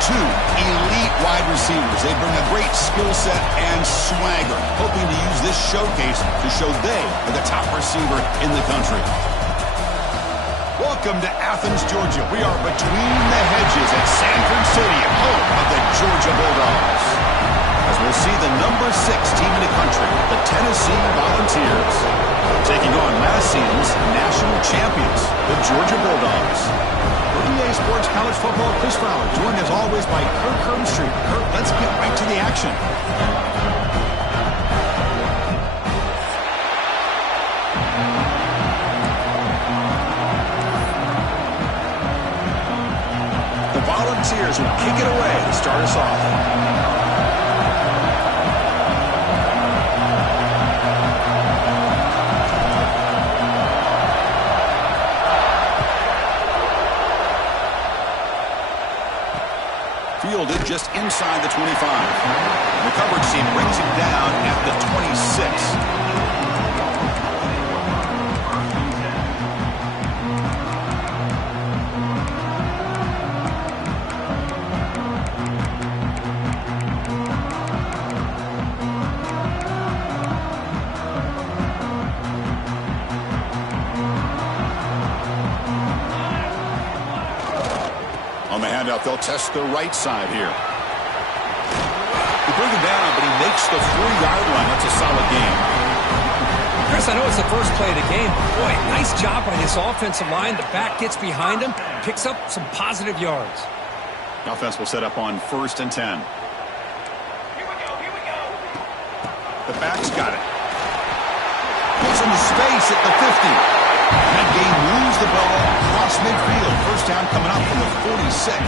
two elite wide receivers. They bring a great skill set and swagger, hoping to use this showcase to show they are the top receiver in the country. Welcome to Athens, Georgia. We are between the hedges at Sanford Stadium, home of the Georgia Bulldogs. As we'll see the number 6 team in the country, the Tennessee Volunteers, taking on last season's national champions, the Georgia Bulldogs. For EA Sports College Football, Chris Fowler, joined as always by Kirk Herbstreit. Kirk, let's get right to the action. The Volunteers will kick it away to start us off. Fielded just inside the 25. The coverage team brings him down at the 26. On the handout, they'll test the right side here. They bring him down, but he makes the 4-yard line. That's a solid game. Chris, I know it's the first play of the game. Boy, nice job by this offensive line. The back gets behind him, picks up some positive yards. The offense will set up on 1st and 10. Here we go. The back's got it. Gets into space at the 50. That game moves the ball across midfield. First down coming up from the 46.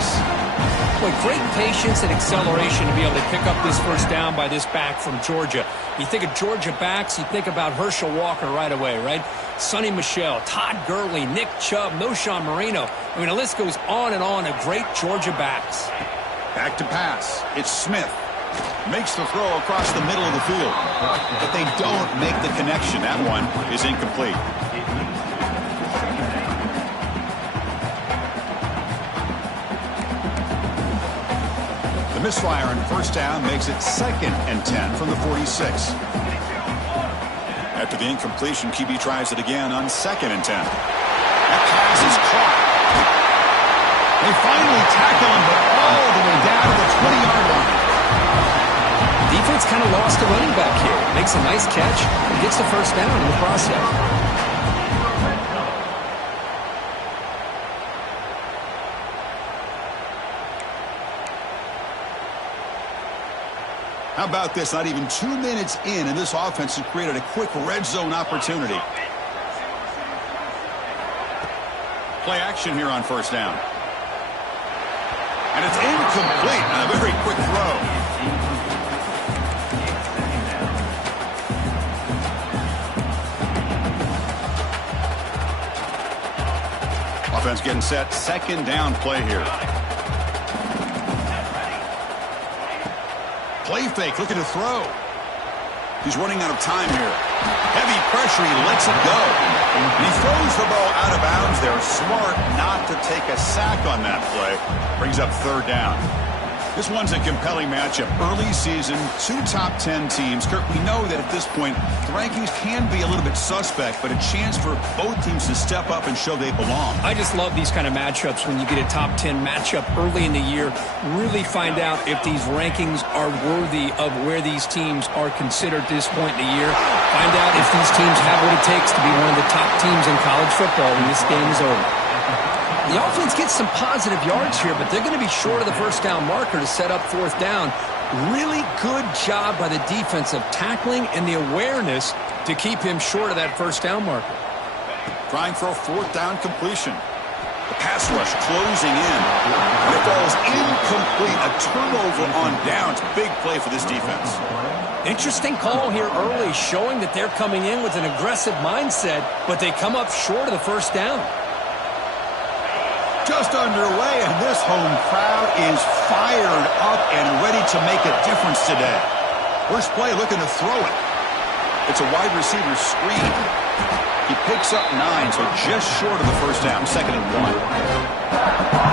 Boy, great patience and acceleration to be able to pick up this first down by this back from Georgia. You think of Georgia backs, you think about Herschel Walker right away, right? Sonny Michel, Todd Gurley, Nick Chubb, Noshawn Marino. I mean, the list goes on and on of great Georgia backs. Back to pass. It's Smith. Makes the throw across the middle of the field. But they don't make the connection. That one is incomplete. Misfire on first down makes it 2nd and 10 from the 46. After the incompletion, QB tries it again on 2nd and 10. That pass is caught. They finally tackle him, but all the way down to the 20-yard line. Defense kind of lost a running back here. Makes a nice catch and gets the first down in the process. How about this? Not even 2 minutes in, and this offense has created a quick red zone opportunity. Play action here on first down. And it's incomplete. A very quick throw. Offense getting set. 2nd down play here. Play fake, looking to throw. He's running out of time here. Heavy pressure, he lets it go. And he throws the ball out of bounds there. Smart not to take a sack on that play. Brings up 3rd down. This one's a compelling matchup. Early season, 2 top 10 teams. Kirk, we know that at this point, the rankings can be a little bit suspect, but a chance for both teams to step up and show they belong. I just love these kind of matchups when you get a top 10 matchup early in the year. Really find out if these rankings are worthy of where these teams are considered at this point in the year. Find out if these teams have what it takes to be one of the top teams in college football when this game is over. The offense gets some positive yards here, but they're going to be short of the first down marker to set up 4th down. Really good job by the defense of tackling and the awareness to keep him short of that first down marker. Trying for a 4th down completion. The pass rush closing in. And it falls incomplete. A turnover on downs. Big play for this defense. Interesting call here early, showing that they're coming in with an aggressive mindset, but they come up short of the first down. Just underway, and this home crowd is fired up and ready to make a difference today. First play, looking to throw it. It's a wide receiver screen. He picks up 9, so just short of the first down, 2nd and 1.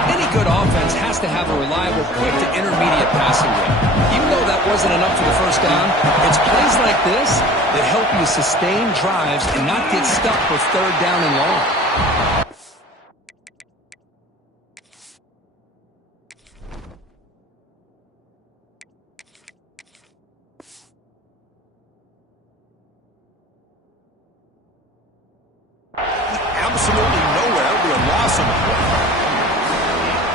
Any good offense has to have a reliable, quick to intermediate passing game. Even though that wasn't enough for the first down, it's plays like this that help you sustain drives and not get stuck with 3rd down and long. Absolutely nowhere. It'll be a loss of a play.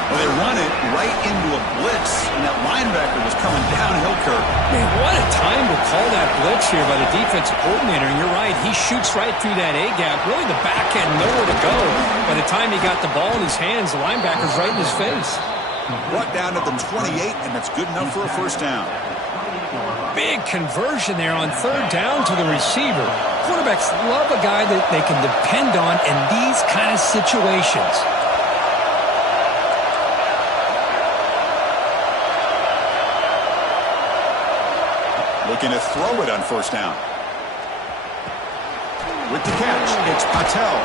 Well, they run it right into a blitz, and that linebacker was coming downhill, Kirk. Man, what a time to call that blitz here by the defensive coordinator. And you're right, he shoots right through that A-gap. Really, the back had nowhere to go. By the time he got the ball in his hands, the linebacker's right in his face. Brought down to the 28, and that's good enough for a first down. Big conversion there on 3rd down to the receiver. Quarterbacks love a guy that they can depend on in these kind of situations. Looking to throw it on first down. With the catch, it's Patel.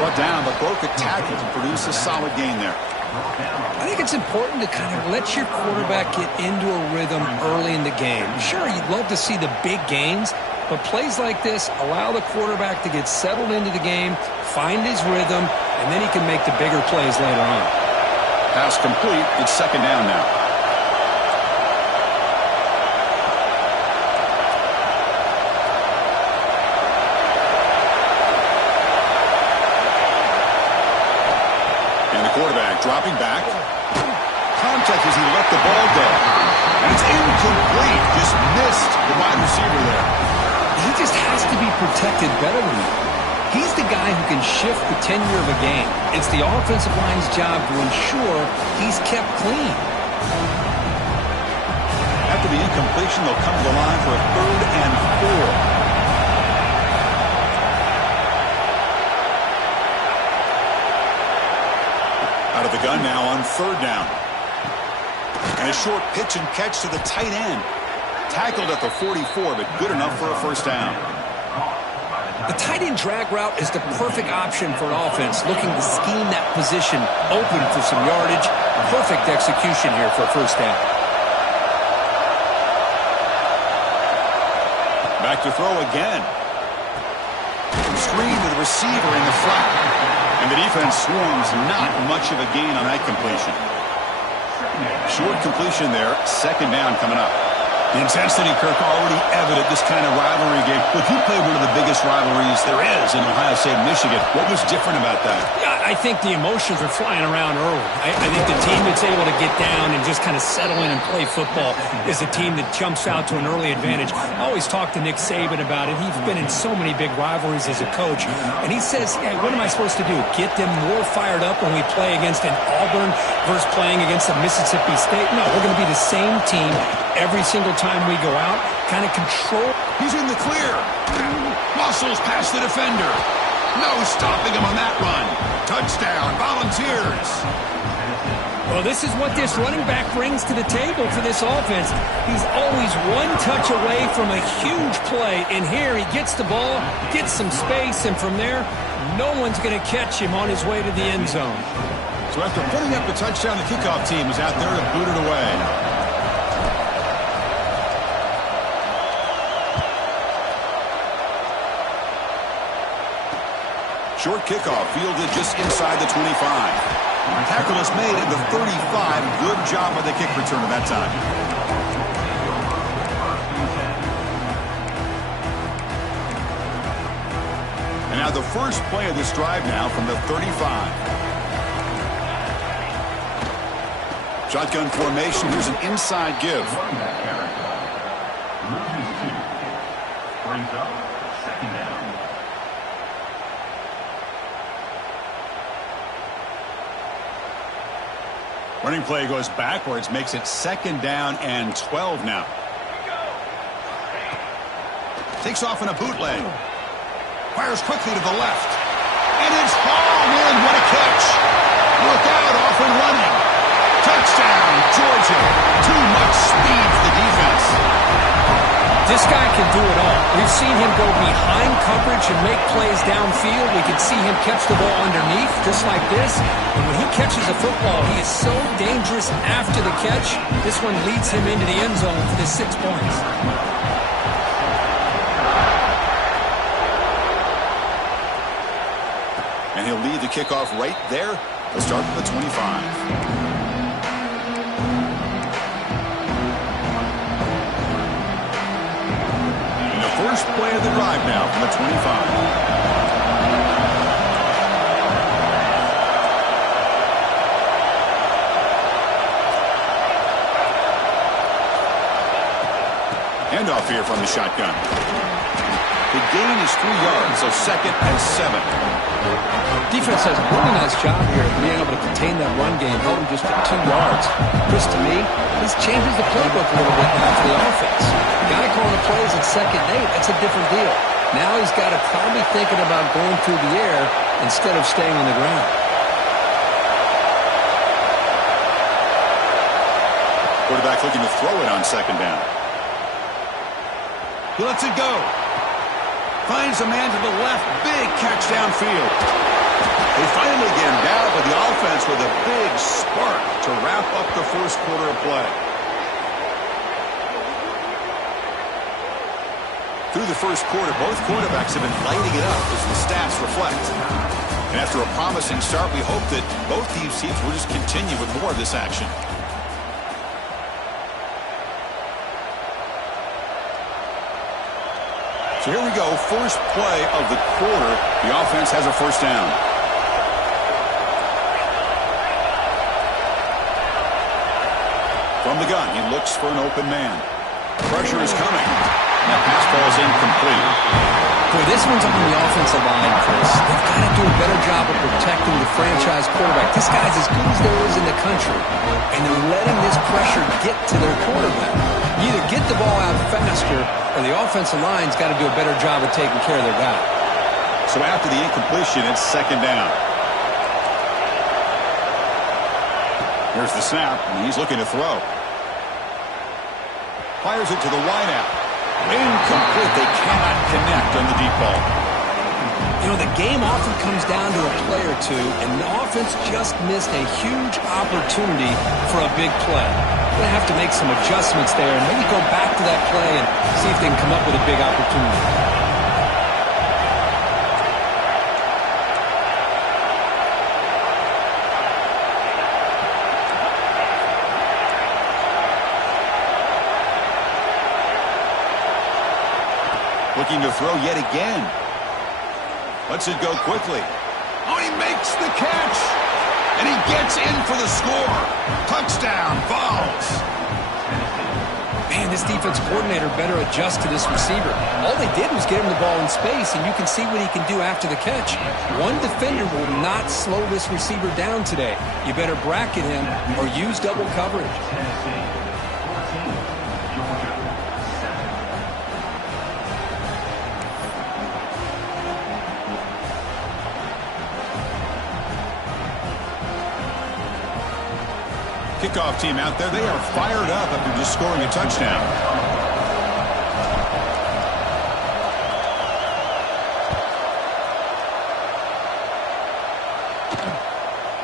Brought down, but broke a tackle to produce a solid gain there. I think it's important to kind of let your quarterback get into a rhythm early in the game. Sure, you'd love to see the big gains, but plays like this allow the quarterback to get settled into the game, find his rhythm, and then he can make the bigger plays later on. Pass complete. It's 2nd down now. Quarterback dropping back. Contact as he let the ball go. And it's incomplete. Just missed the wide receiver there. He just has to be protected better than that. He's the guy who can shift the tenure of a game. It's the offensive line's job to ensure he's kept clean. After the incompletion, they'll come to the line for a 3rd and 4. Out of the gun now on 3rd down. And a short pitch and catch to the tight end. Tackled at the 44, but good enough for a first down. The tight end drag route is the perfect option for an offense looking to scheme that position open for some yardage. Perfect execution here for a first down. Back to throw again. Screen to the receiver in the flat. And the defense swarms, not much of a gain on that completion. Short completion there, 2nd down coming up. The intensity, Kirk, already evident this kind of rivalry game. Look, you played one of the biggest rivalries there is in Ohio State, Michigan. What was different about that? Yeah, I think the emotions are flying around early. I think the team that's able to get down and just kind of settle in and play football is a team that jumps out to an early advantage. I always talk to Nick Saban about it. He's been in so many big rivalries as a coach. And he says, hey, what am I supposed to do? Get them more fired up when we play against an Auburn versus playing against a Mississippi State? No, we're going to be the same team every single time we go out, kind of control. He's in the clear. Muscles past the defender. No stopping him on that run. Touchdown, Volunteers. Well, this is what this running back brings to the table for this offense. He's always one touch away from a huge play, and here he gets the ball, gets some space, and from there, no one's going to catch him on his way to the end zone. So after putting up the touchdown, the kickoff team is out there to boot it away. Short kickoff fielded just inside the 25. Tackle is made at the 35. Good job by the kick returner that time. And now the first play of this drive now from the 35. Shotgun formation. Here's an inside give. Brings up 2nd down. Running play goes backwards, makes it 2nd down and 12 now. Takes off in a bootleg. Fires quickly to the left. And it's hauled in. What a catch. Look out, off and running. Touchdown, Georgia. Too much speed for the defense. This guy can do it all. We've seen him go behind coverage and make plays downfield. We can see him catch the ball underneath, just like this. And when he catches a football, he is so dangerous after the catch. This one leads him into the end zone for the 6 points. And he'll lead the kickoff right there. Let's start from the 25. First play of the drive now from the 25. Handoff here from the shotgun. The gain is 3 yards, so 2nd and 7. Defense does a really nice job here of being able to contain that run game, held him just at 2 yards. Chris, to me, this changes the playbook a little bit now for the offense. The guy calling the plays at 2nd and 8, that's a different deal. Now he's got to probably thinking about going through the air instead of staying on the ground. Quarterback looking to throw it on 2nd down. He lets it go. Finds a man to the left. Big catch downfield. They finally get him down, but the offense with a big spark to wrap up the first quarter of play. Through the first quarter, both quarterbacks have been lighting it up as the stats reflect. And after a promising start, we hope that both these teams will just continue with more of this action. So here we go, first play of the quarter. The offense has a first down. From the gun, he looks for an open man. Pressure is coming. That pass ball is incomplete. Boy, this one's on the offensive line, Chris. They've got to do a better job of protecting the franchise quarterback. This guy's as good as there is in the country, and they're letting this pressure get to their quarterback. You either get the ball out faster, or the offensive line's got to do a better job of taking care of their guy. So after the incompletion, it's 2nd down. Here's the snap, and he's looking to throw. Fires it to the wideout. Incomplete. They cannot connect on the deep ball. You know, the game often comes down to a play or two, and the offense just missed a huge opportunity for a big play. They're going to have to make some adjustments there and maybe go back to that play and see if they can come up with a big opportunity. Looking to throw yet again. Lets it go quickly. Oh, he makes the catch. And he gets in for the score. Touchdown, Vols. Man, this defense coordinator better adjust to this receiver. All they did was get him the ball in space, and you can see what he can do after the catch. One defender will not slow this receiver down today. You better bracket him or use double coverage. Kickoff team out there, they are fired up after just scoring a touchdown.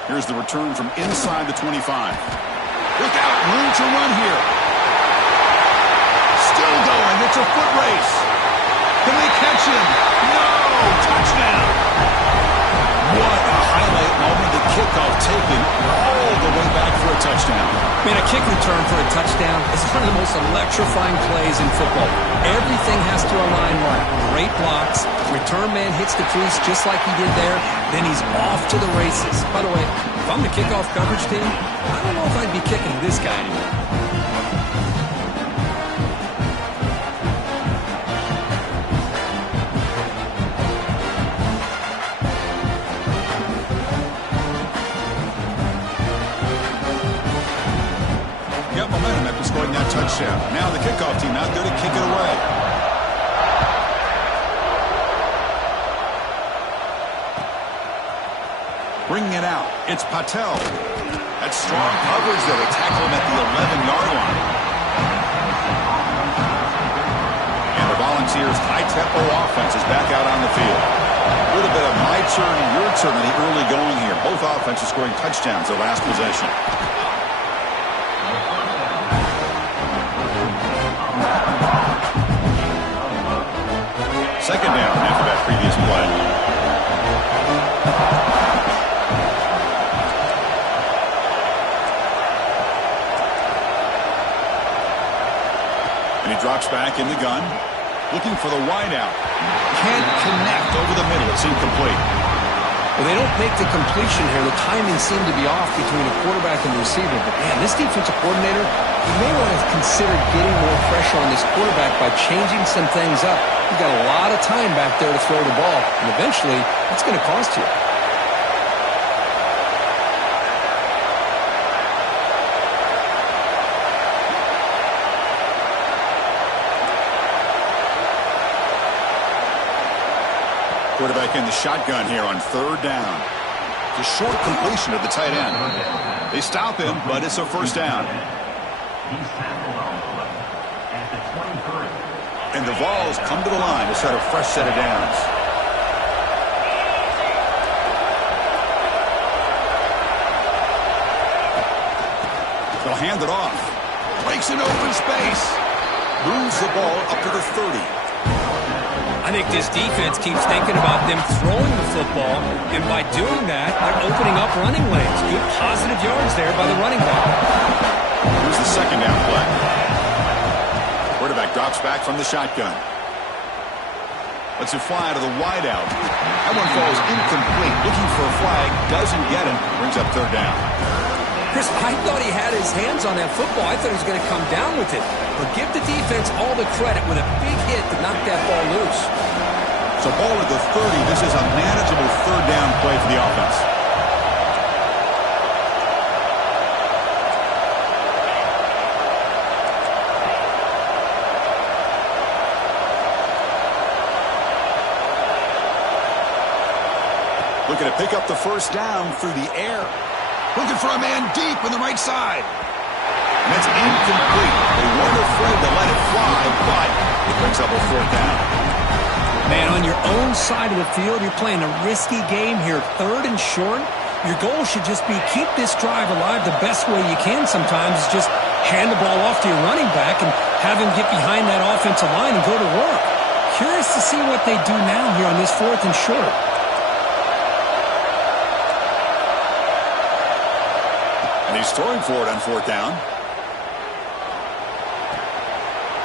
Here's the return from inside the 25. Look out, room to run here. Still going, it's a foot race. Can they catch him? No, touchdown. What a highlight moment, the kickoff taken all the way back for a touchdown. Man, a kick return for a touchdown is one of the most electrifying plays in football. Everything has to align right. Great blocks. Return man hits the crease just like he did there. Then he's off to the races. By the way, if I'm the kickoff coverage team, I don't know if I'd be kicking this guy anymore. Momentum after scoring that touchdown. Now the kickoff team out there to kick it away. Bringing it out, it's Patel. That's strong coverage there to tackle him at the 11-yard line. Volunteers' high-tempo offense is back out on the field. A little bit of my turn, your turn in the early going here. Both offenses scoring touchdowns their last possession. Second down after that previous play. And he drops back in the gun, looking for the wideout. Can't connect over the middle. It's incomplete. Well, they don't make the completion here. The timing seemed to be off between a quarterback and the receiver. But, man, this defensive coordinator, he may want to consider getting more pressure on this quarterback by changing some things up. You've got a lot of time back there to throw the ball, and eventually it's going to cost you. Quarterback in the shotgun here on third down. It's a short completion of the tight end. They stop him, but it's a first down. And the Vols come to the line to set a fresh set of downs. They'll hand it off. Breaks an open space. Moves the ball up to the 30. I think this defense keeps thinking about them throwing the football, and by doing that, they're opening up running lanes. Good positive yards there by the running back. Here's the second down play. Quarterback drops back from the shotgun. Lets it fly to the wideout. That one falls incomplete. Looking for a flag, doesn't get it. Brings up third down. Chris, I thought he had his hands on that football. I thought he was going to come down with it. But give the defense all the credit with a big hit to knock that ball loose. So ball at the 30. This is a manageable third down play for the offense. Looking to pick up the first down through the air. Looking for a man deep on the right side. And that's incomplete. They weren't afraid to let it fly, but it brings up a fourth down. Man, on your own side of the field, you're playing a risky game here. Third and short. Your goal should just be keep this drive alive the best way you can sometimes is just hand the ball off to your running back and have him get behind that offensive line and go to work. Curious to see what they do now here on this fourth and short. And he's throwing for it on fourth down.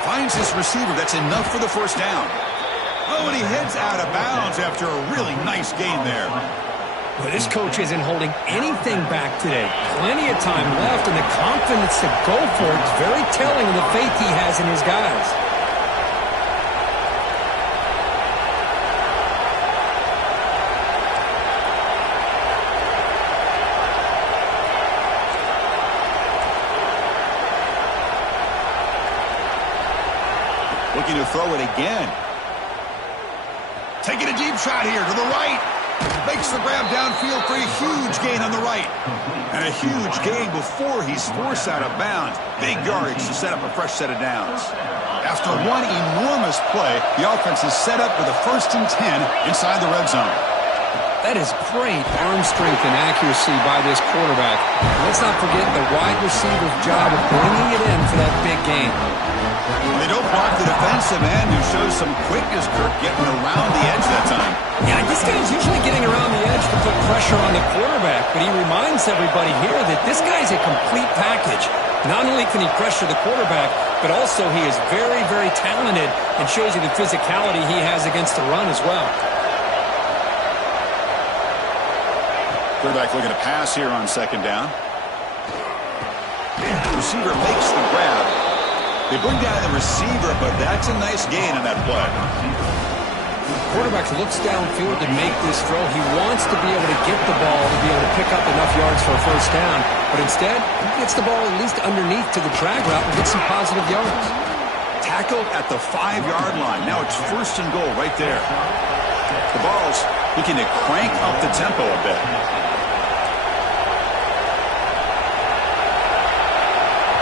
Finds his receiver. That's enough for the first down. Oh, and he heads out of bounds after a really nice gain there. Well, this coach isn't holding anything back today. Plenty of time left, and the confidence to go for it is very telling of the faith he has in his guys. Looking to throw it again. Taking a deep shot here to the right. Makes the grab downfield for a huge gain on the right. And a huge gain before he's forced out of bounds. Big yardage to set up a fresh set of downs. After one enormous play, the offense is set up with a 1st and 10 inside the red zone. That is great arm strength and accuracy by this quarterback. Let's not forget the wide receiver's job of bringing it in for that big gain. And they don't block the defensive end, who shows some quickness, Kirk, getting around the edge that time. Yeah, this guy's usually getting around the edge to put pressure on the quarterback, but he reminds everybody here that this guy's a complete package. Not only can he pressure the quarterback, but also he is very, very talented and shows you the physicality he has against the run as well. Quarterback looking to pass here on second down. Receiver makes the grab. They bring down the receiver, but that's a nice gain on that play. Quarterback looks downfield to make this throw. He wants to be able to get the ball to be able to pick up enough yards for a first down, but instead, he gets the ball at least underneath to the drag route and gets some positive yards. Tackled at the 5-yard line. Now it's 1st and goal right there. The Vols looking to crank up the tempo a bit.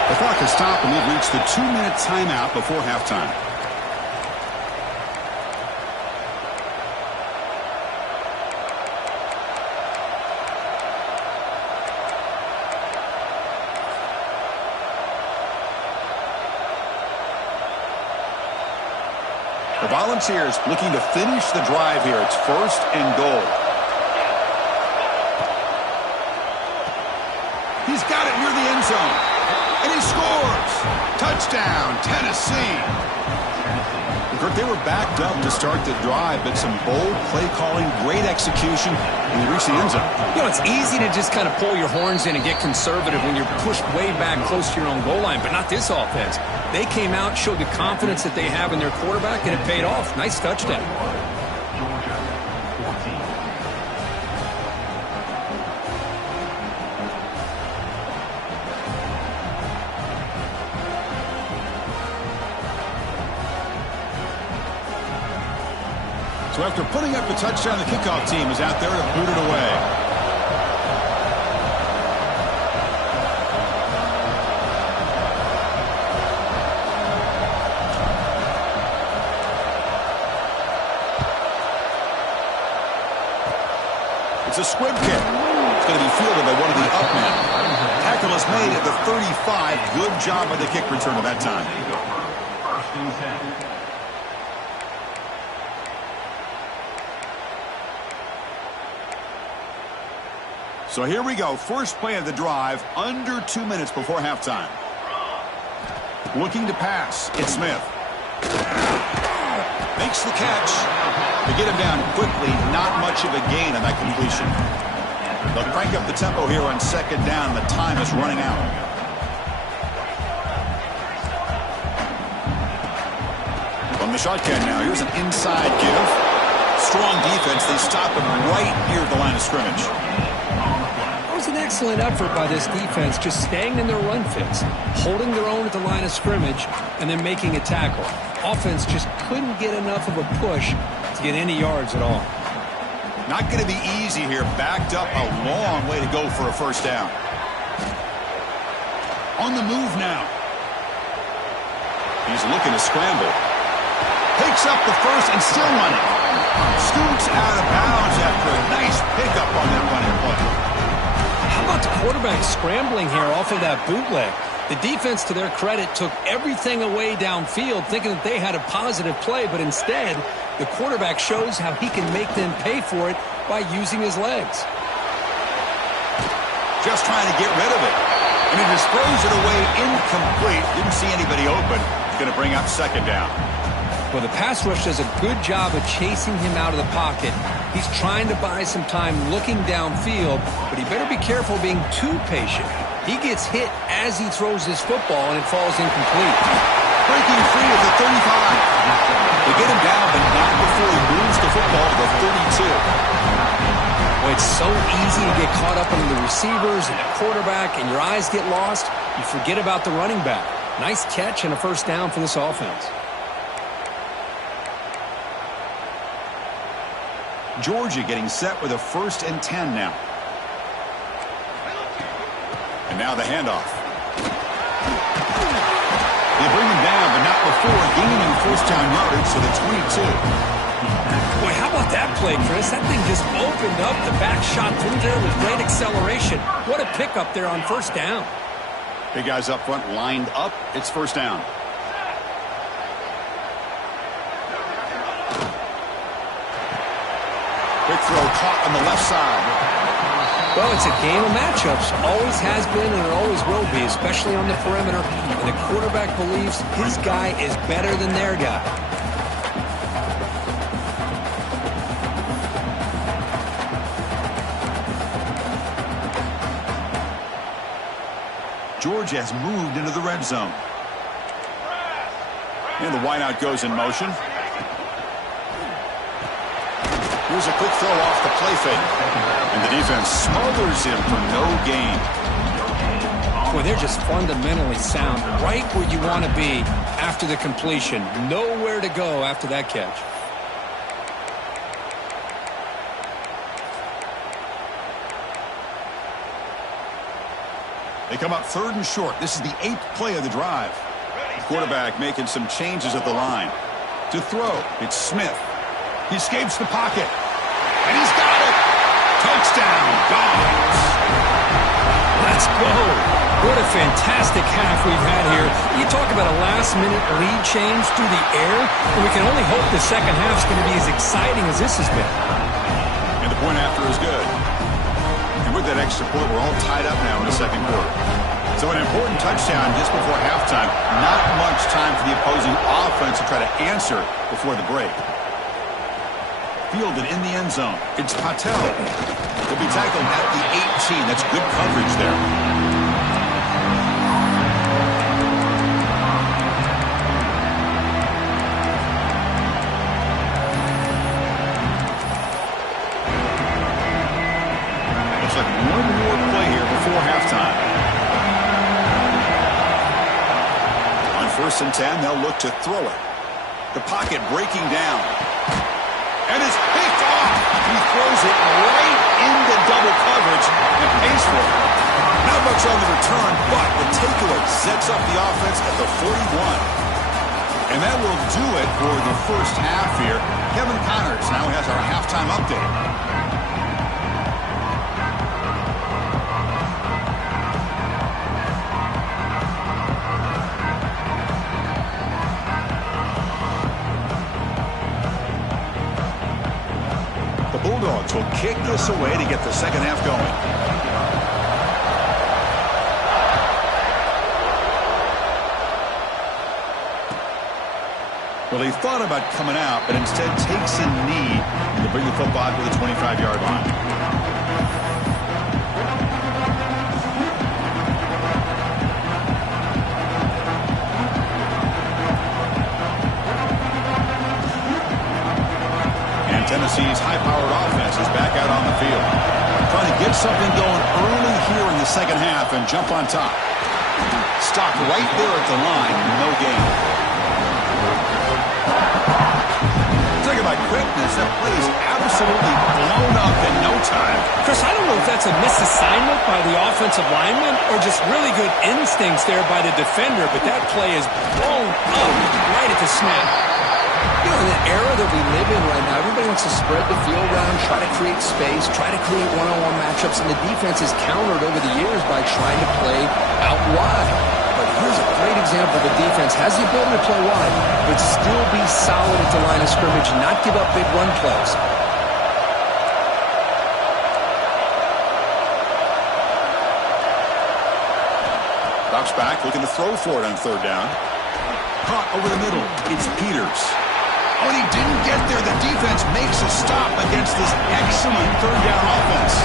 The clock has stopped, and we've reached the 2-minute timeout before halftime. The Volunteers looking to finish the drive here. It's 1st and goal. He's got it near the end zone. And he scores. Touchdown, Tennessee. Kirk, they were backed up to start the drive, but some bold play calling, great execution, and they reached the end zone. You know, it's easy to just kind of pull your horns in and get conservative when you're pushed way back close to your own goal line, but not this offense. They came out, showed the confidence that they have in their quarterback, and it paid off. Nice touchdown. So after putting up a touchdown, the kickoff team is out there to boot it away. It's a squib kick. It's going to be fielded by one of the up men. Tackle is made at the 35. Good job by the kick returner that time. So here we go. First play of the drive, under 2 minutes before halftime. Looking to pass. It's Smith. Makes the catch. They get him down quickly. Not much of a gain on that completion. They'll crank up the tempo here on 2nd down. The time is running out. On the shotgun now. Here's an inside give. Strong defense. They stop him right near the line of scrimmage. An excellent effort by this defense, just staying in their run fits, holding their own at the line of scrimmage, and then making a tackle. Offense just couldn't get enough of a push to get any yards at all. Not going to be easy here. Backed up a long way to go for a first down. On the move now. He's looking to scramble. Picks up the first and still running. Scoots out of bounds after a nice pickup on that running play. How about the quarterback scrambling here off of that bootleg? The defense, to their credit, took everything away downfield, thinking that they had a positive play, but instead, the quarterback shows how he can make them pay for it by using his legs. Just trying to get rid of it. And he just throws it away incomplete. Didn't see anybody open. It's going to bring up 2nd down. Well, the pass rush does a good job of chasing him out of the pocket. He's trying to buy some time looking downfield, but he better be careful being too patient. He gets hit as he throws his football, and it falls incomplete. Breaking free at the 35. They get him down, but not before he moves the football to the 32. Well, it's so easy to get caught up under the receivers and the quarterback, and your eyes get lost. You forget about the running back. Nice catch and a first down for this offense. Georgia getting set with a 1st and 10 now. And now the handoff. They bring him down, but not before gaining first down yardage to the 22. Boy, how about that play, Chris? That thing just opened up. The back shot through there with great acceleration. What a pickup there on first down. Big guys up front lined up. It's first down. Quick throw caught on the left side. Well, it's a game of matchups. Always has been and it always will be, especially on the perimeter. And the quarterback believes his guy is better than their guy. Georgia has moved into the red zone. And the wideout goes in motion. Here's a quick throw off the play fake. And the defense smothers him for no gain. Boy, they're just fundamentally sound. Right where you want to be after the completion. Nowhere to go after that catch. They come up 3rd and short. This is the 8th play of the drive. The quarterback making some changes at the line. To throw, it's Smith. He escapes the pocket. And he's got it. Touchdown, Dogs. Let's go. What a fantastic half we've had here. You talk about a last-minute lead change through the air, and we can only hope the second half is going to be as exciting as this has been. And the point after is good. And with that extra point, we're all tied up now in the second quarter. So an important touchdown just before halftime. Not much time for the opposing offense to try to answer before the break. Fielded in the end zone. It's Patel. He'll be tackled at the 18. That's good coverage there. Looks like one more play here before halftime. On 1st and 10, they'll look to throw it. The pocket breaking down. And it's picked off. He throws it right into double coverage and pays for it. Not much on the return, but the takeaway sets up the offense at the 41. And that will do it for the first half here. Kevin Connors now has our halftime update. Bulldogs will kick this away to get the second half going. Well, he thought about coming out, but instead takes a knee to bring the football to the 25-yard line. Tennessee's high-powered offense is back out on the field. Trying to get something going early here in the second half and jump on top. Stopped right there at the line, no gain. Talk about quickness, that play is absolutely blown up in no time. Chris, I don't know if that's a misassignment by the offensive lineman or just really good instincts there by the defender, but that play is blown up right at the snap. You know, in the era that we live in right now, everybody wants to spread the field around, try to create space, try to create one-on-one matchups, and the defense is countered over the years by trying to play out wide. But here's a great example. The defense has the ability to play wide, but still be solid at the line of scrimmage, not give up big run plays. Drops back, looking to throw for it on 3rd down. Caught over the middle. It's Peters. When he didn't get there, the defense makes a stop against this excellent 3rd down offense.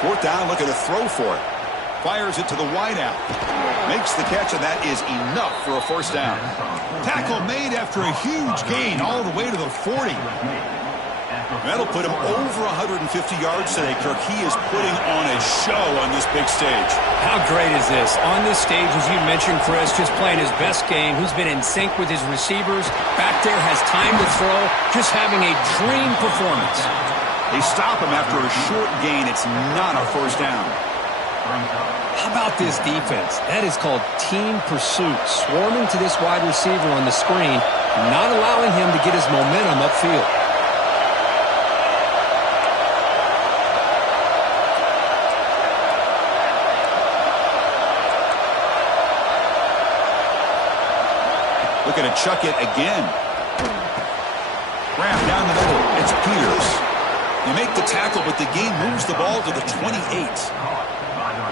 Fourth down, looking to throw for it. Fires it to the wideout. Makes the catch, and that is enough for a 1st down. Tackle made after a huge gain all the way to the 40. That'll put him over 150 yards today, Kirk. He is putting on a show on this big stage. How great is this? On this stage, as you mentioned, Chris, just playing his best game. He's been in sync with his receivers. Back there, has time to throw. Just having a dream performance. They stop him after a short gain. It's not a 1st down. How about this defense? That is called team pursuit. Swarming to this wide receiver on the screen, not allowing him to get his momentum upfield. Looking to chuck it again. Wrap down the middle. It's Peters. You make the tackle, but the gain moves the ball to the 28.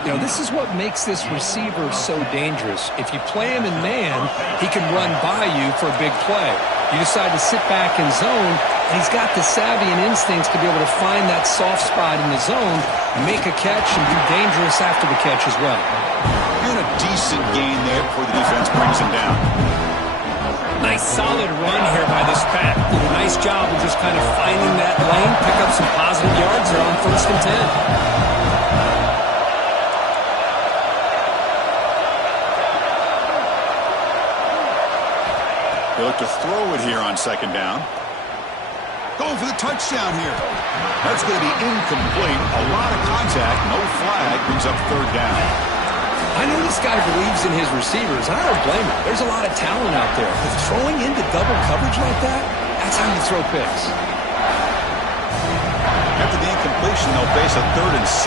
You know, this is what makes this receiver so dangerous. If you play him in man, he can run by you for a big play. You decide to sit back in zone, and he's got the savvy and instincts to be able to find that soft spot in the zone, make a catch, and be dangerous after the catch as well. And a decent gain there before the defense brings him down. Nice solid run here by this back. Did a nice job of just kind of finding that lane, pick up some positive yards there on 1st and 10. They look to throw it here on 2nd down. Going for the touchdown here. That's going to be incomplete. A lot of contact. No flag. Brings up third down. I know this guy believes in his receivers, and I don't blame him. There's a lot of talent out there. But throwing into double coverage like that, that's how you throw picks. After the incompletion, they'll face a 3rd and 6.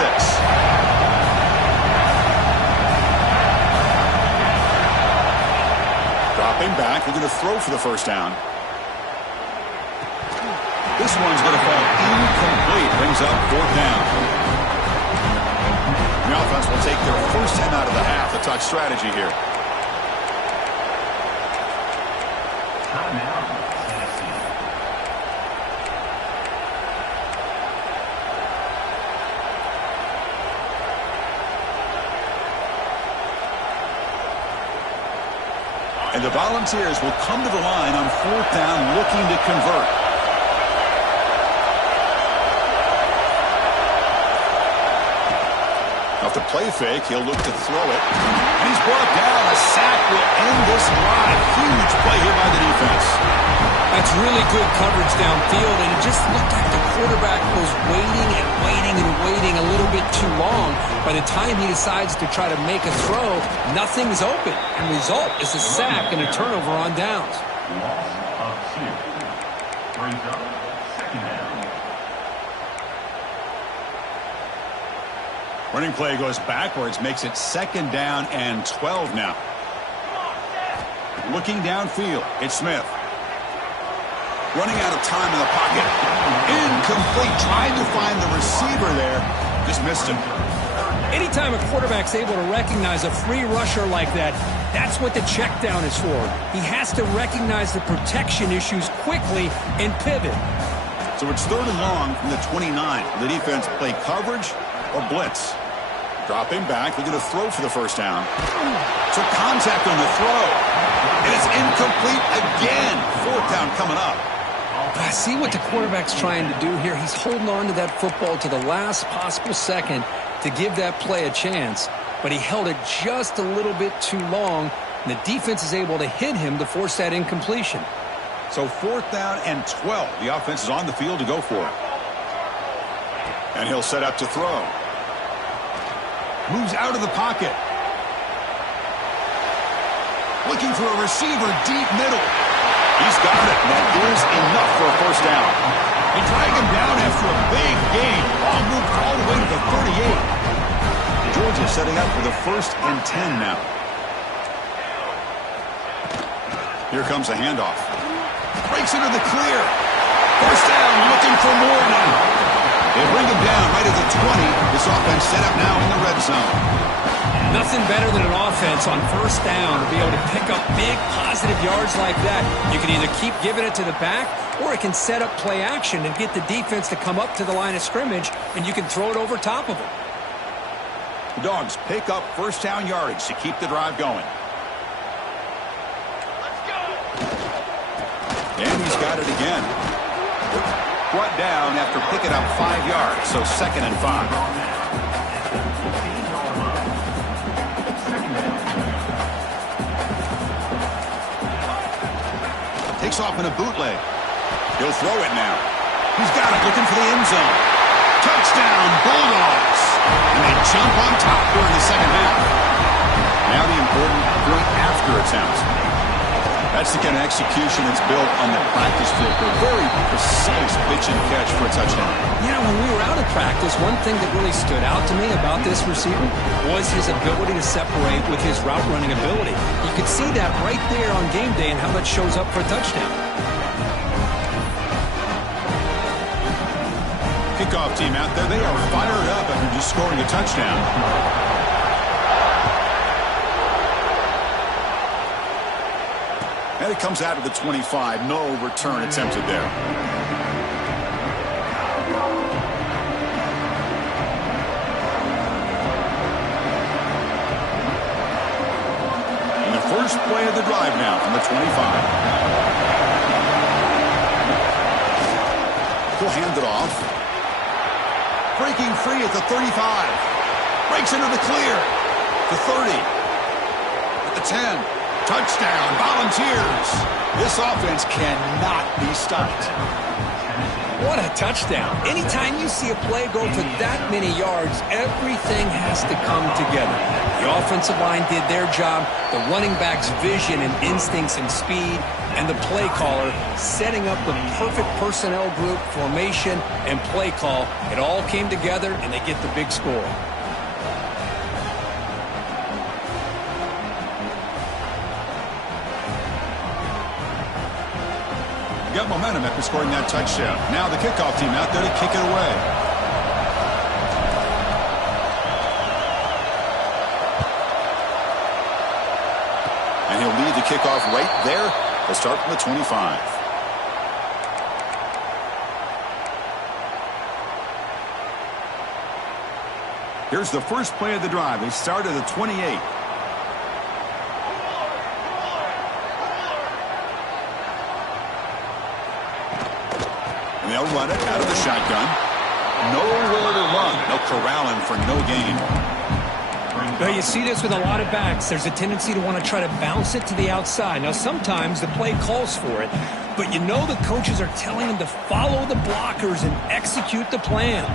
Dropping back. They're going to throw for the first down. This one's going to fall incomplete. Brings up 4th down. The offense will take their first 10 out of the half. The touch strategy here. And the Volunteers will come to the line on 4th down looking to convert. Off the play fake, he'll look to throw it. And he's brought down. A sack will end this drive. Huge play here by the defense. That's really good coverage downfield, and it just looked like the quarterback was waiting and waiting and waiting a little bit too long. By the time he decides to try to make a throw, nothing's open. And the result is a sack and a turnover on downs. Loss of 2. Brings up 2nd down. Running play goes backwards, makes it 2nd down and 12 now. Looking downfield, it's Smith. Running out of time in the pocket. Incomplete. Trying to find the receiver there. Just missed him. Anytime a quarterback's able to recognize a free rusher like that, that's what the check down is for. He has to recognize the protection issues quickly and pivot. So it's 3rd and long from the 29. The defense play coverage or blitz. Dropping back. They're going to throw for the first down. So contact on the throw. And it's incomplete again. 4th down coming up. I see what the quarterback's trying to do here. He's holding on to that football to the last possible second to give that play a chance. But he held it just a little bit too long. And the defense is able to hit him to force that incompletion. So 4th down and 12. The offense is on the field to go for it. And he'll set up to throw. Moves out of the pocket. Looking for a receiver deep middle. He's got it. That is enough for a first down. They drag him down after a big gain. Ball moved all the way to the 38. Georgia setting up for the 1st and 10 now. Here comes the handoff. Breaks into the clear. First down, looking for more now. They bring him down right at the 20. This offense set up now in the red zone. Nothing better than an offense on first down to be able to pick up big positive yards like that. You can either keep giving it to the back, or it can set up play action and get the defense to come up to the line of scrimmage, and you can throw it over top of them. The Dogs pick up first down yardage to keep the drive going. Let's go. And he's got it again. Brought down after picking up 5 yards, so 2nd and 5. Takes off in a bootleg. He'll throw it now. He's got it, looking for the end zone. Touchdown, Bulldogs. And they jump on top during the second half. Now the important point after attempt. That's the kind of execution that's built on the practice field. A very precise pitch and catch for a touchdown. Yeah, when we were out of practice, one thing that really stood out to me about this receiver was his ability to separate with his route running ability. You could see that right there on game day and how that shows up for a touchdown. Kickoff team out there, they are fired up after just scoring a touchdown. And it comes out of the 25. No return attempted there. And the first play of the drive now from the 25. He'll hand it off. Breaking free at the 35. Breaks into the clear. The 30. At the 10. Touchdown, Volunteers. This offense cannot be stopped. What a touchdown. Anytime you see a play go for that many yards, everything has to come together. The offensive line did their job, the running back's vision and instincts and speed, and the play caller setting up the perfect personnel group, formation, and play call. It all came together, and they get the big score. Got momentum after scoring that touchdown. Now the kickoff team out there to kick it away. And he'll lead the kickoff right there. They'll start from the 25. Here's the first play of the drive. They start at the 28. And they'll run it out of the shotgun. Nowhere to run. They'll corral him for no gain. Well, you see this with a lot of backs. There's a tendency to want to try to bounce it to the outside. Now, sometimes the play calls for it, but you know the coaches are telling them to follow the blockers and execute the plan.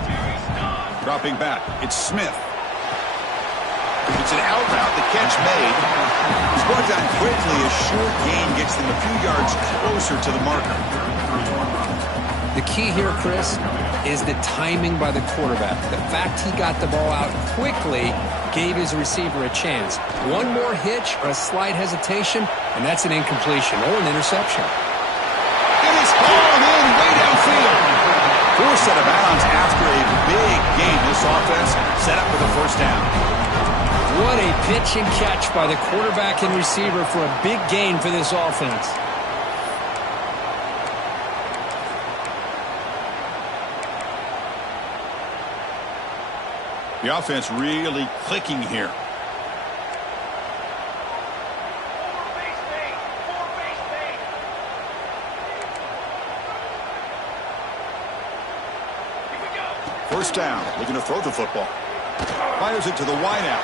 Dropping back, it's Smith. It's an out route, the catch made. He's brought down quickly. A short gain gets them a few yards closer to the marker. The key here, Chris, is the timing by the quarterback. The fact he got the ball out quickly gave his receiver a chance. One more hitch or a slight hesitation, and that's an incompletion or an interception. It is hauled in way downfield. Forced out of bounds after a big gain. This offense set up with a first down. What a pitch and catch by the quarterback and receiver for a big gain for this offense. The offense really clicking here. First down, looking to throw the football. Fires it to the wideout.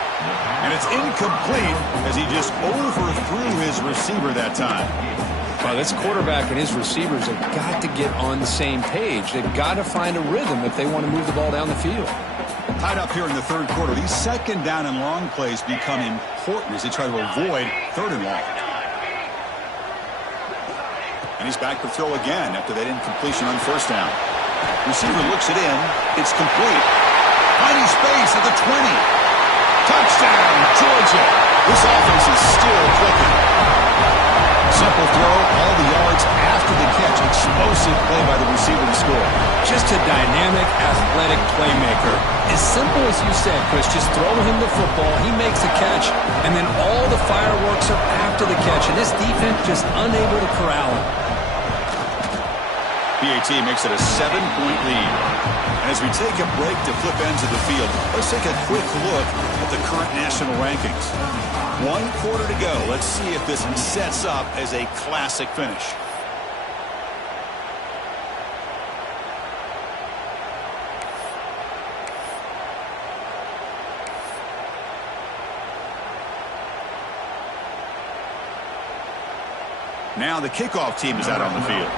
And it's incomplete as he just overthrew his receiver that time. Well, this quarterback and his receivers have got to get on the same page. They've got to find a rhythm if they want to move the ball down the field. Tied up here in the third quarter. These second down and long plays become important as they try to avoid third and long. And he's back to throw again after that incompletion on first down. Receiver looks it in. It's complete. Finding space at the 20. Touchdown, Georgia. This offense is still clicking. Simple throw, all the yards after the catch. Explosive play by the receiver to score. Just a dynamic, athletic playmaker. As simple as you said, Chris, just throw him the football, he makes a catch, and then all the fireworks are after the catch, and this defense just unable to corral him. PAT makes it a 7-point lead. And as we take a break to flip ends of the field, let's take a quick look at the current national rankings. 1 quarter to go. Let's see if this sets up as a classic finish. Now the kickoff team is out on the field.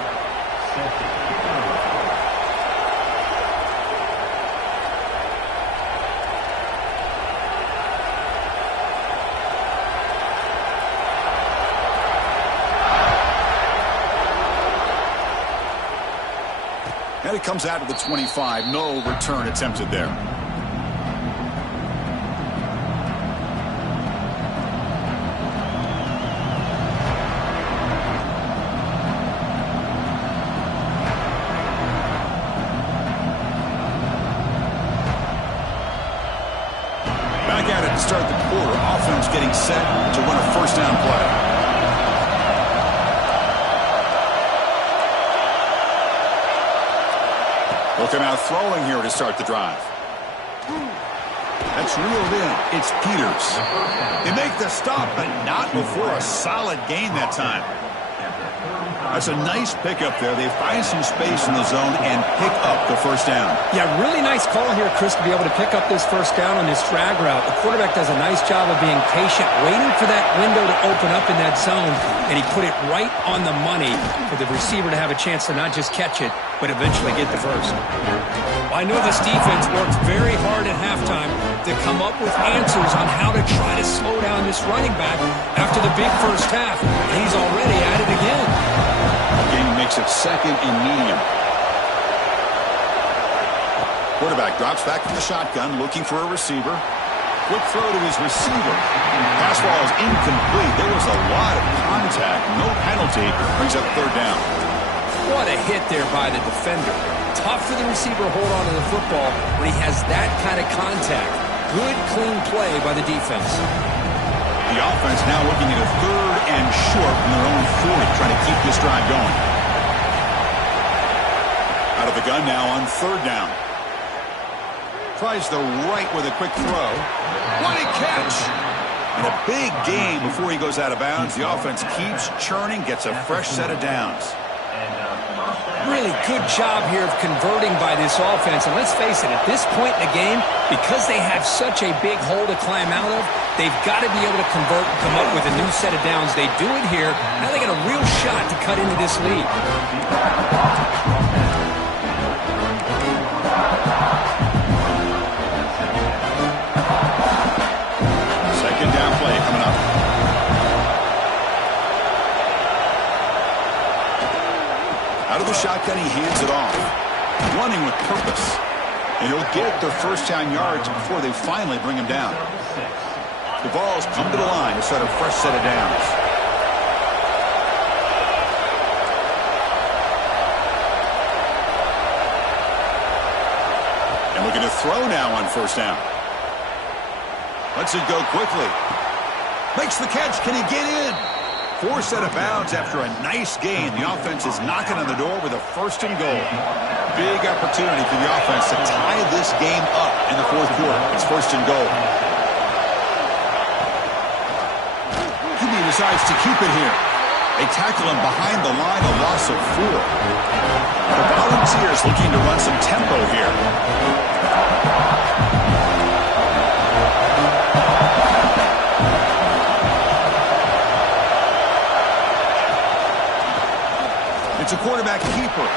And it comes out of the 25. No return attempted there. Back at it to start the quarter. Offense getting set to run a first down play. They'll come out throwing here to start the drive. That's reeled in. It's Peters. They make the stop, but not before a solid gain that time. That's a nice pickup there. They find some space in the zone and pick up the first down. Yeah, really nice call here, Chris, to be able to pick up this first down on this drag route. The quarterback does a nice job of being patient, waiting for that window to open up in that zone, and he put it right on the money for the receiver to have a chance to not just catch it, but eventually get the first. Well, I know this defense worked very hard at halftime to come up with answers on how to try to slow down this running back after the big first half. And he's already at it again. Game makes it second and medium. Quarterback drops back from the shotgun, looking for a receiver. Quick throw to his receiver. Pass ball is incomplete. There was a lot of contact. No penalty. Brings up third down. What a hit there by the defender. Tough for the receiver to hold on to the football when he has that kind of contact. Good, clean play by the defense. The offense now looking at a third and short from their own 40, trying to keep this drive going. Out of the gun now on third down. Tries the right with a quick throw. What a catch! And a big gain before he goes out of bounds. The offense keeps churning, gets a fresh set of downs. Really good job here of converting by this offense. And let's face it, at this point in the game, because they have such a big hole to climb out of, they've got to be able to convert and come up with a new set of downs. They do it here. Now they got a real shot to cut into this lead. Second down play coming up. Out of the shotgun, he hands it off. Running with purpose. And he'll get the first down yards before they finally bring him down. The ball's come to the line to start a fresh set of downs. And looking to throw now on first down. Lets it go quickly. Makes the catch. Can he get in? Forced out of bounds after a nice gain. The offense is knocking on the door with a first and goal. Big opportunity for the offense to tie this game up in the fourth quarter. It's first and goal. He decides to keep it here. They tackle him behind the line, a loss of 4. The Volunteers looking to run some tempo here. It's a quarterback keeper.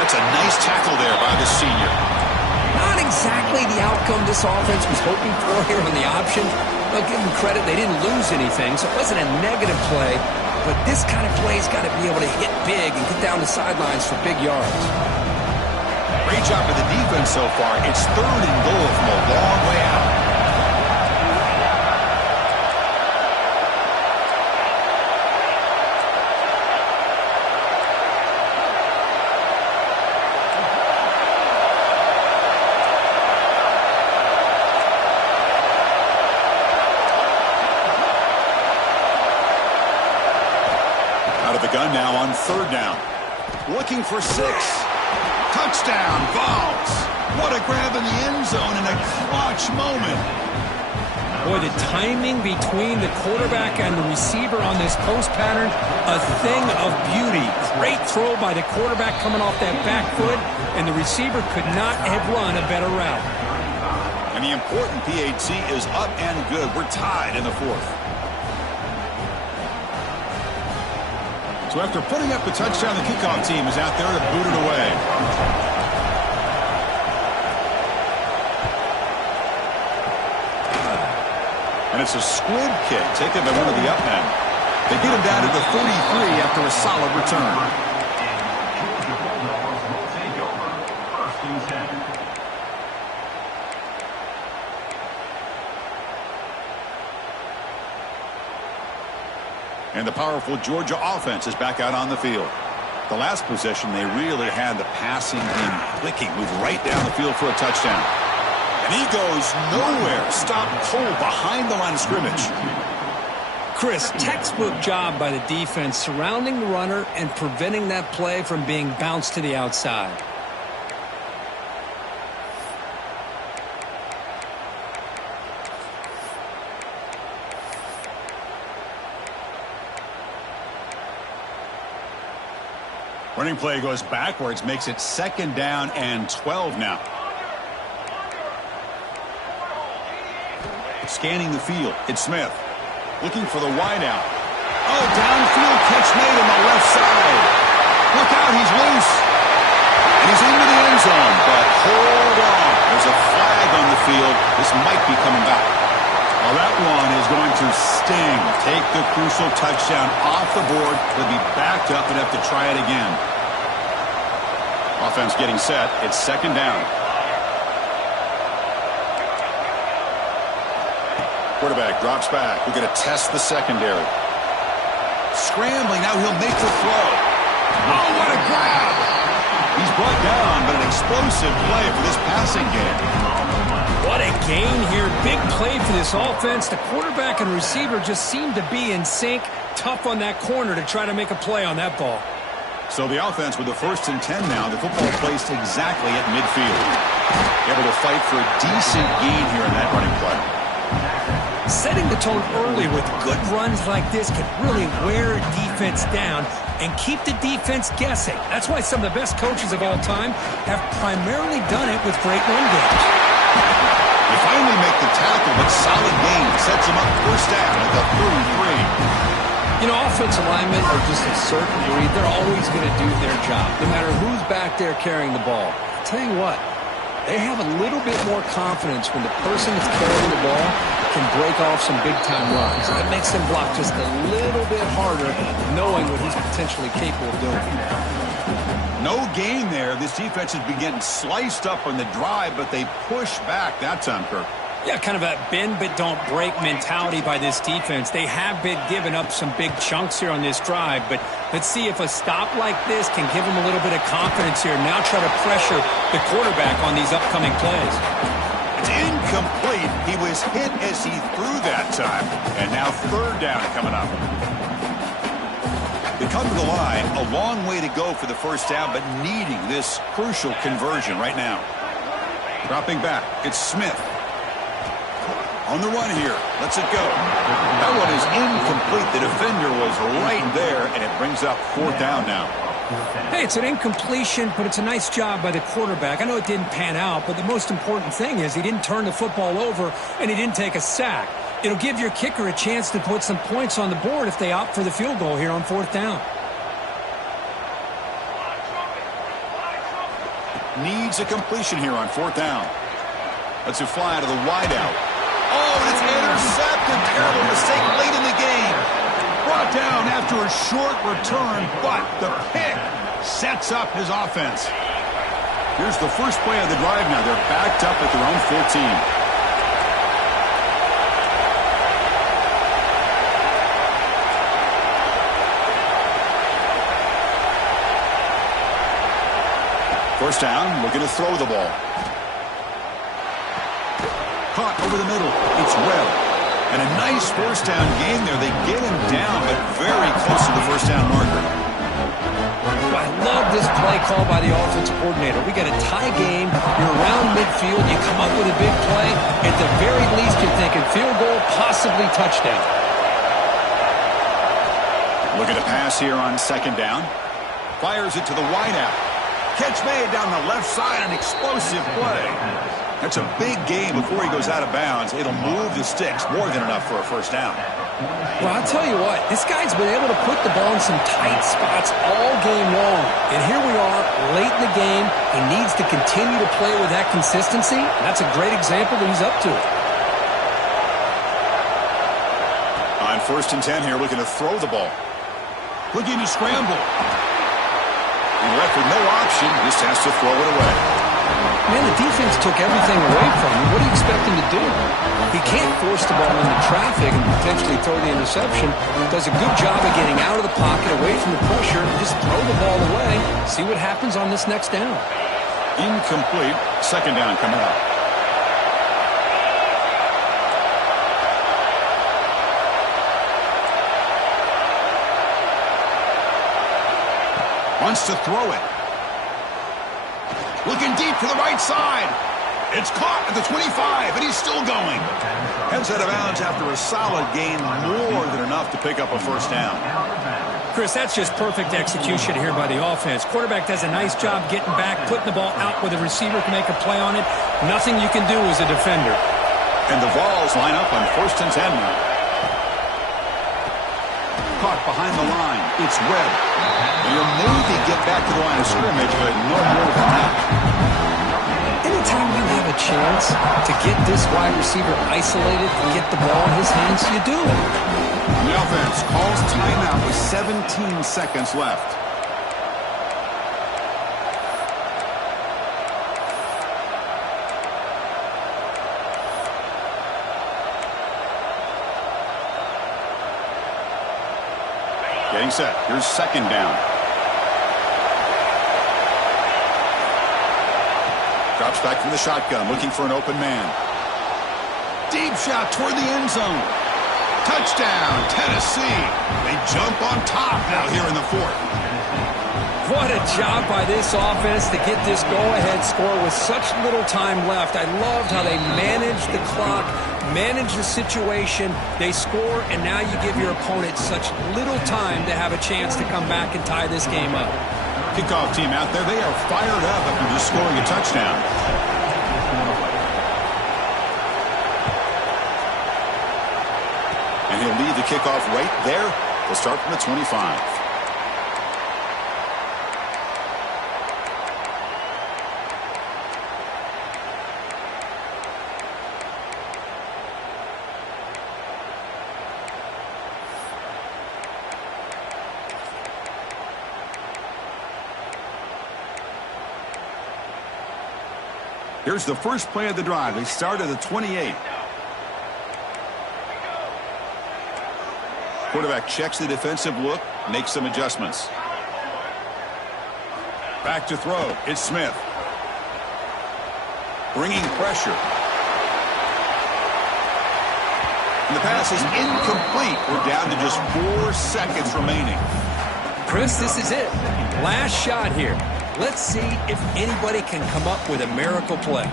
That's a nice tackle there by the senior. Not exactly the outcome this offense was hoping for here on the option. I'll give them credit. They didn't lose anything, so it wasn't a negative play. But this kind of play's got to be able to hit big and get down the sidelines for big yards. Great job by the defense so far. It's third and goal from a long way out. Gun now on third down. Looking for 6. Touchdown, Vols. What a grab in the end zone in a clutch moment. Boy, the timing between the quarterback and the receiver on this post pattern, a thing of beauty. Great throw by the quarterback coming off that back foot, and the receiver could not have run a better route. And the important PAT is up and good. We're tied in the fourth. So after putting up the touchdown, the kickoff team is out there to boot it away. And it's a squib kick taken by one of the up men. They get him down to the 33 after a solid return. And the powerful Georgia offense is back out on the field. The last possession, they really had the passing game clicking. Moved right down the field for a touchdown. And he goes nowhere. Stopped cold behind the line of scrimmage. Chris, textbook job by the defense surrounding the runner and preventing that play from being bounced to the outside. Running play goes backwards, makes it 2nd down and 12 now. Scanning the field, it's Smith. Looking for the wideout. Oh, downfield catch made on the left side. Look out, he's loose. And he's into the end zone, but hold on. There's a flag on the field. This might be coming back. Well, that one is going to sting. Take the crucial touchdown off the board. He'll be backed up and have to try it again. Offense getting set. It's 2nd down. Quarterback drops back. We're going to test the secondary. Scrambling. Now he'll make the throw. Oh, what a grab. He's brought down, but an explosive play for this passing game. What a gain here. Big play for this offense. The quarterback and receiver just seem to be in sync. Tough on that corner to try to make a play on that ball. So the offense with the 1st and 10 now. The football placed exactly at midfield. Able to fight for a decent gain here in that running play. Setting the tone early with good runs like this can really wear a defense down and keep the defense guessing. That's why some of the best coaches of all time have primarily done it with great run games. They finally make the tackle, but solid gain sets them up 1st down at the 33. You know, offensive linemen are just a certain breed. They're always going to do their job, no matter who's back there carrying the ball. I'll tell you what, they have a little bit more confidence when the person that's carrying the ball can break off some big-time runs. It makes them block just a little bit harder, knowing what he's potentially capable of doing. No gain there. This defense has been getting sliced up on the drive, but they push back that time, Kirk. Yeah, kind of a bend but don't break mentality by this defense. They have been giving up some big chunks here on this drive, but let's see if a stop like this can give them a little bit of confidence here. Now try to pressure the quarterback on these upcoming plays. It's incomplete. He was hit as he threw that time, and now 3rd down coming up. They come to the line, a long way to go for the 1st down, but needing this crucial conversion right now. Dropping back, it's Smith. On the run here. Let's it go. That one is incomplete. The defender was right there, and it brings up 4th down now. Hey, it's an incompletion, but it's a nice job by the quarterback. I know it didn't pan out, but the most important thing is he didn't turn the football over, and he didn't take a sack. It'll give your kicker a chance to put some points on the board if they opt for the field goal here on 4th down. Needs a completion here on 4th down. Lets it fly to the wideout. Oh, and it's intercepted. Terrible mistake late in the game. Brought down after a short return, but the pick sets up his offense. Here's the first play of the drive now. They're backed up at their own 14. First down, looking to throw the ball. Caught over the middle. It's Webb. And a nice 1st down game there. They get him down, but very close to the 1st down marker. I love this play call by the offensive coordinator. We got a tie game. You're around midfield. You come up with a big play. At the very least, you're thinking field goal, possibly touchdown. Look at a pass here on 2nd down. Fires it to the wideout. Catch made down the left side, an explosive play. That's a big game before he goes out of bounds. It'll move the sticks, more than enough for a 1st down. Well, I'll tell you what, this guy's been able to put the ball in some tight spots all game long. And here we are, late in the game. He needs to continue to play with that consistency. That's a great example that he's up to it. On 1st and 10 here, looking to throw the ball. Looking to scramble. And left with no option, just has to throw it away. Man, the defense took everything away from him. What do you expect him to do? He can't force the ball into traffic and potentially throw the interception. Does a good job of getting out of the pocket, away from the pressure, and just throw the ball away. See what happens on this next down. Incomplete. 2nd down coming up. Wants to throw it. Looking deep to the right side. It's caught at the 25, and he's still going. Heads out of bounds after a solid gain, more than enough to pick up a 1st down. Chris, that's just perfect execution here by the offense. Quarterback does a nice job getting back, putting the ball out where the receiver can make a play on it. Nothing you can do as a defender. And the Vols line up on 1st and 10 now. Caught behind the line. It's Webb. He'll maybe get back to the line of scrimmage, but no more than that. Anytime you have a chance to get this wide receiver isolated and get the ball in his hands, you do. The offense calls timeout with 17 seconds left. Getting set. Here's 2nd down. Drops back from the shotgun, looking for an open man. Deep shot toward the end zone. Touchdown, Tennessee. They jump on top now here in the 4th. What a job by this offense to get this go-ahead score with such little time left. I loved how they managed the clock, managed the situation. They score, and now you give your opponent such little time to have a chance to come back and tie this game up. Kickoff team out there, they are fired up after just scoring a touchdown. And he'll lead the kickoff right there. They'll start from the 25. Here's the first play of the drive. They start at the 28. Quarterback checks the defensive look, makes some adjustments. Back to throw. It's Smith. Bringing pressure. And the pass is incomplete. We're down to just 4 seconds remaining. Chris, this is it. Last shot here. Let's see if anybody can come up with a miracle play.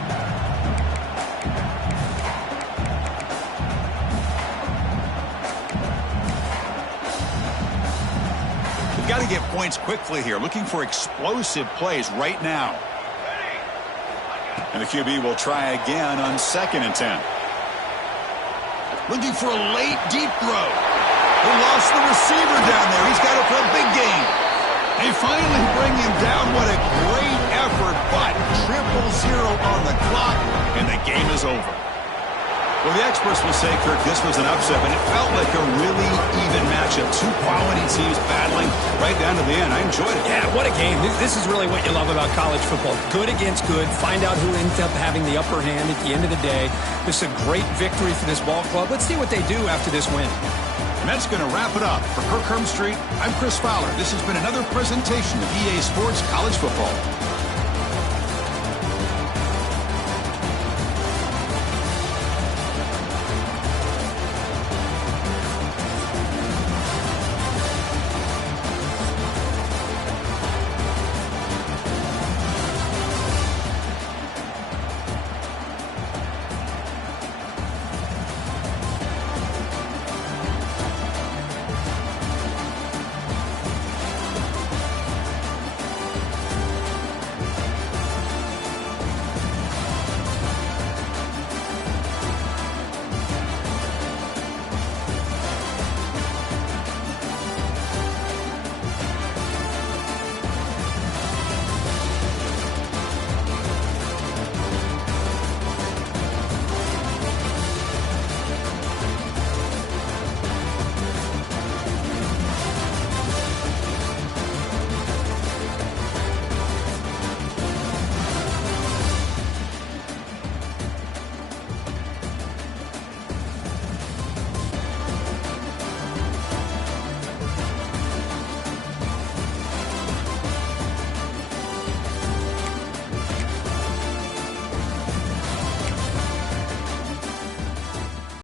We've got to get points quickly here. Looking for explosive plays right now. And the QB will try again on 2nd and 10. Looking for a late, deep throw. They lost the receiver down there. He's got it for a big gain. They finally bring him down. What a great effort, but 0-0 on the clock, and the game is over. Well, the experts will say, Kirk, this was an upset, but it felt like a really even matchup. 2 quality teams battling right down to the end. I enjoyed it. Yeah, what a game. This is really what you love about college football. Good against good. Find out who ends up having the upper hand at the end of the day. This is a great victory for this ball club. Let's see what they do after this win. And that's going to wrap it up. For Kirk Herbstreit, I'm Chris Fowler. This has been another presentation of EA Sports College Football.